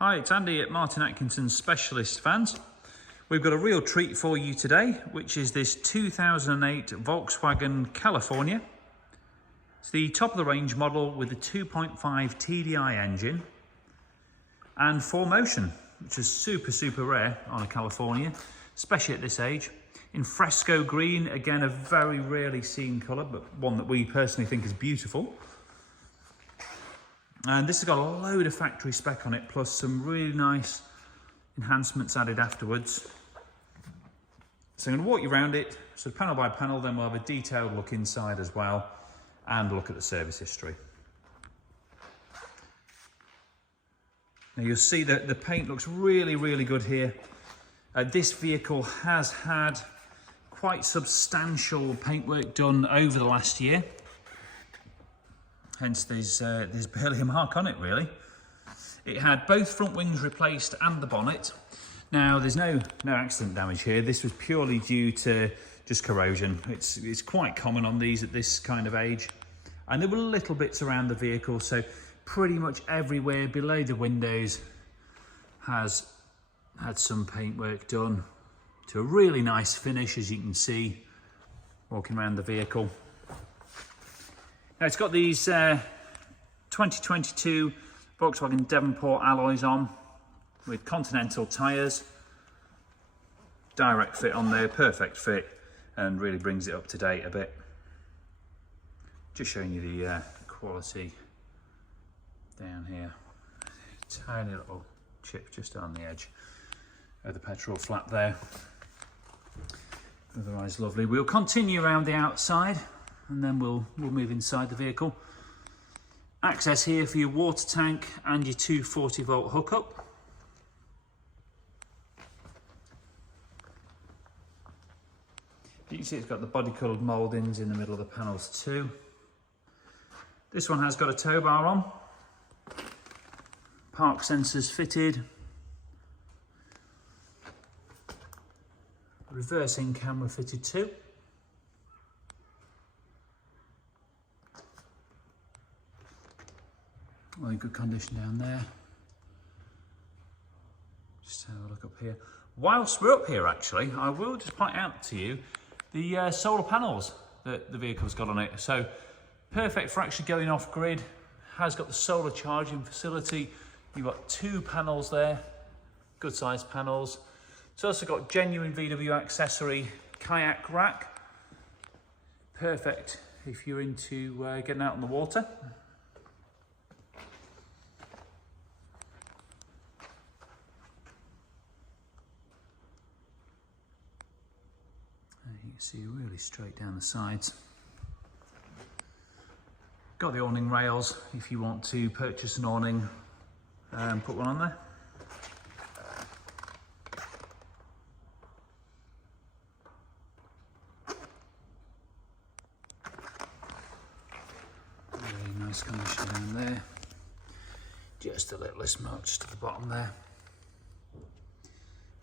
Hi, it's Andy at Martin Atkinson's Specialist Vans. We've got a real treat for you today, which is this 2008 Volkswagen California. It's the top of the range model with a 2.5 TDI engine and 4Motion, which is super rare on a California, especially at this age. In fresco green, again a very rarely seen colour, but one that we personally think is beautiful. And this has got a load of factory spec on it, plus some really nice enhancements added afterwards. So I'm going to walk you around it, so panel by panel, then we'll have a detailed look inside as well, and look at the service history. Now you'll see that the paint looks really good here. This vehicle has had quite substantial paintwork done over the last year. Hence there's barely a mark on it really. It had both front wings replaced and the bonnet. Now there's no accident damage here. This was purely due to just corrosion. It's quite common on these at this kind of age. And there were little bits around the vehicle, so pretty much everywhere below the windows has had some paintwork done to a really nice finish, as you can see walking around the vehicle. Now it's got these 2022 Volkswagen Devonport alloys on with Continental tyres. Direct fit on there, perfect fit, and really brings it up to date a bit. Just showing you the quality down here. Tiny little chip just on the edge of the petrol flap there. Otherwise lovely. We'll continue around the outside and then we'll move inside the vehicle. Access here for your water tank and your 240 volt hookup. You can see it's got the body coloured mouldings in the middle of the panels too. This one has got a tow bar on. Park sensors fitted. Reversing camera fitted too. Well, in good condition down there. Just have a look up here. Whilst we're up here actually, I will just point out to you the solar panels that the vehicle's got on it. So perfect for actually going off grid. Has got the solar charging facility. You've got 2 panels there, good sized panels. It's also got genuine VW accessory kayak rack. Perfect if you're into getting out on the water. You can see really straight down the sides. Got the awning rails if you want to purchase an awning and put one on there. Really nice condition down there. Just a little smudge just at the bottom there.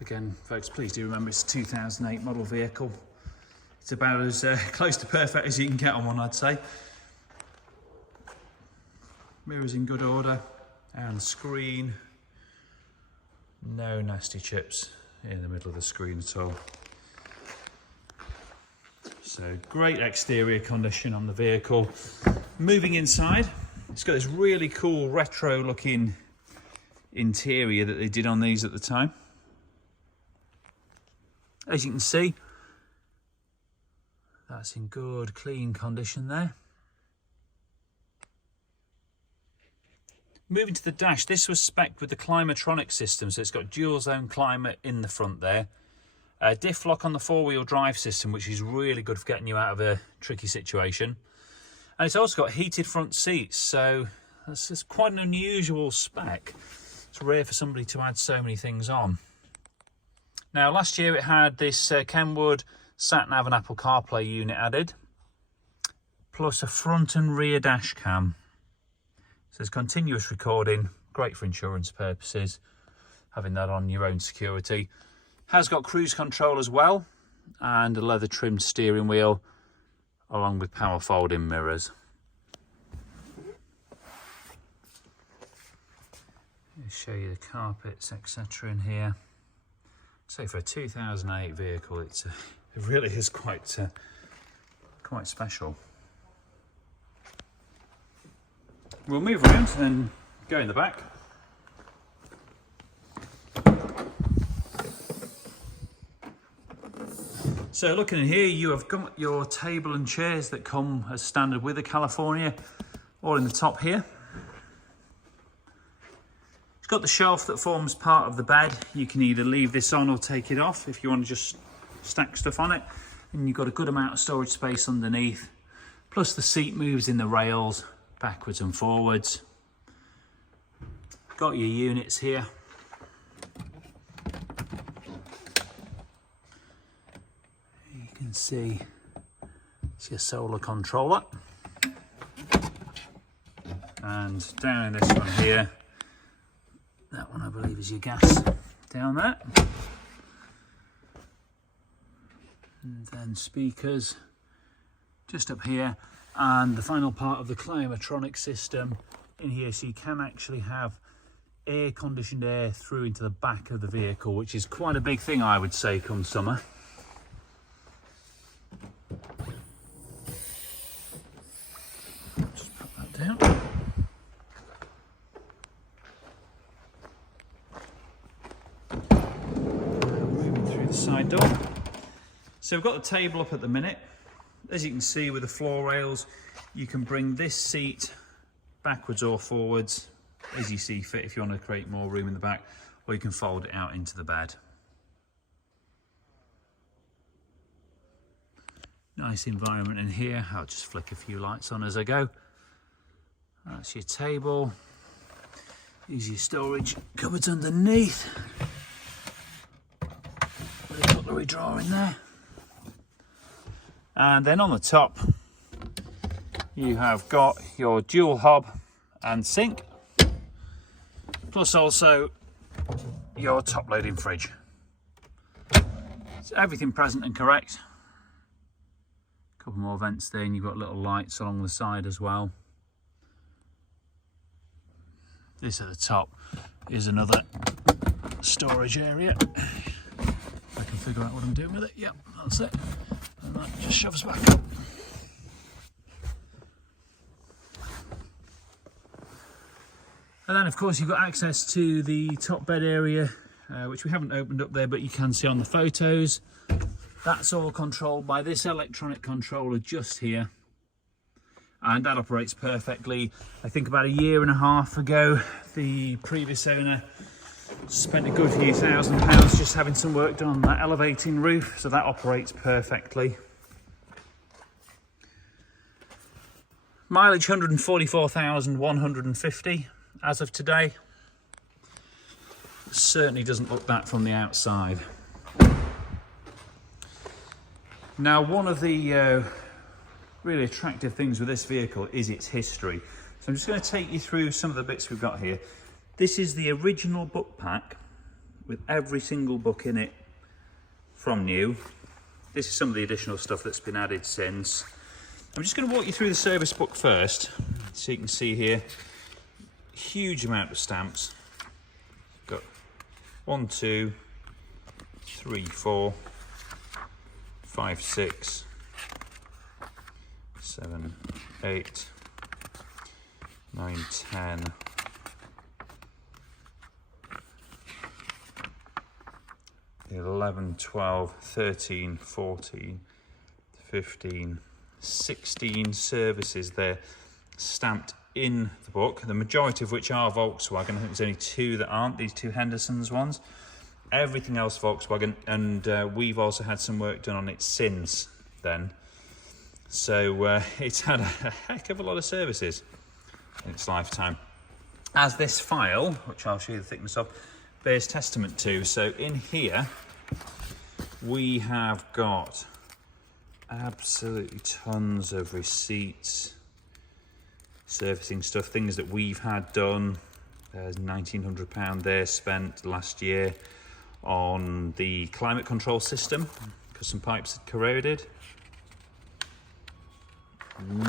Again, folks, please do remember it's a 2008 model vehicle. It's about as close to perfect as you can get on one, I'd say. Mirrors in good order, and screen. No nasty chips in the middle of the screen at all. So great exterior condition on the vehicle. Moving inside, it's got this really cool retro looking interior that they did on these at the time. As you can see, that's in good, clean condition there. Moving to the dash, this was spec'd with the Climatronic system, so it's got dual zone climate in the front there. Diff lock on the 4-wheel drive system, which is really good for getting you out of a tricky situation. And it's also got heated front seats, so that's quite an unusual spec. It's rare for somebody to add so many things on. Now last year it had this Kenwood sat-nav and Apple CarPlay unit added, plus a front and rear dash cam. So there's continuous recording, great for insurance purposes, having that on your own security. Has got cruise control as well, and a leather trimmed steering wheel, along with power folding mirrors. I'll show you the carpets, etc. in here. So for a 2008 vehicle, it really is quite special. We'll move around and go in the back. So looking in here, you have got your table and chairs that come as standard with the California, all in the top here. It's got the shelf that forms part of the bed. You can either leave this on or take it off if you want to just stack stuff on it. And you've got a good amount of storage space underneath. Plus the seat moves in the rails backwards and forwards. Got your units here. You can see it's your solar controller. And down in this one here, that one I believe is your gas down there. And then speakers just up here, and the final part of the climatronic system in here, so you can actually have air conditioned air through into the back of the vehicle, which is quite a big thing, I would say, come summer. Just put that down. Moving through the side door. So we've got the table up at the minute. As you can see with the floor rails, you can bring this seat backwards or forwards as you see fit if you want to create more room in the back, or you can fold it out into the bed. Nice environment in here. I'll just flick a few lights on as I go. That's your table. Here's your storage cupboards underneath. With a cutlery drawer in there. And then on the top, you have got your dual hob and sink, plus also your top loading fridge. So everything present and correct. A couple more vents there, and you've got little lights along the side as well. This at the top is another storage area. If I can figure out what I'm doing with it. Yep, that's it. And that just shoves back up. And then of course you've got access to the top bed area, which we haven't opened up there, but you can see on the photos. That's all controlled by this electronic controller just here. And that operates perfectly. I think about 1.5 years ago, the previous owner spent a good few £1,000s just having some work done on that elevating roof, so that operates perfectly. Mileage 144,150 as of today. Certainly doesn't look that from the outside. Now, one of the really attractive things with this vehicle is its history. So I'm just going to take you through some of the bits we've got here. This is the original book pack with every single book in it from new. This is some of the additional stuff that's been added since. I'm just going to walk you through the service book first, so you can see here, huge amount of stamps. Got 1, 2, 3, 4, 5, 6, 7, 8, 9, 10, 11, 12, 13, 14, 15, 16 services there stamped in the book, the majority of which are Volkswagen. I think there's only 2 that aren't, these 2 Henderson's ones. Everything else Volkswagen, and we've also had some work done on it since then. So it's had a heck of a lot of services in its lifetime, as this file, which I'll show you the thickness of, bears testament to. So in here we have got absolutely tons of receipts, servicing stuff, things that we've had done. There's £1,900 there spent last year on the climate control system because some pipes had corroded.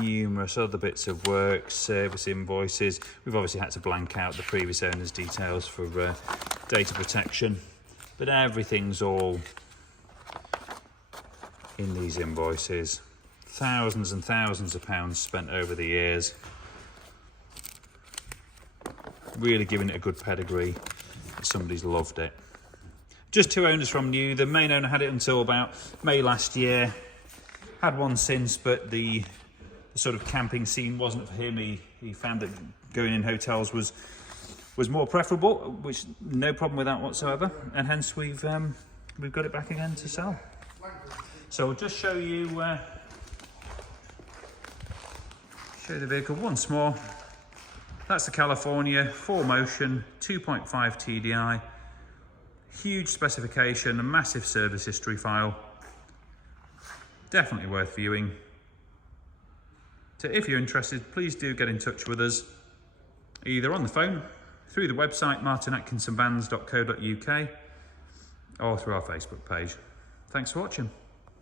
numerous other bits of work, service invoices. We've obviously had to blank out the previous owner's details for data protection, but everything's all in these invoices. Thousands and thousands of pounds spent over the years. Really giving it a good pedigree. Somebody's loved it. Just 2 owners from new. The main owner had it until about May last year. Had one since, but the sort of camping scene wasn't for him. He found that going in hotels was more preferable, which no problem with that whatsoever, and hence we've got it back again to sell. So I'll just show you the vehicle once more. That's the California 4Motion 2.5 TDI. Huge specification, a massive service history file. Definitely worth viewing. So if you're interested, please do get in touch with us, either on the phone, through the website martinatkinsonvans.co.uk, or through our Facebook page. Thanks for watching.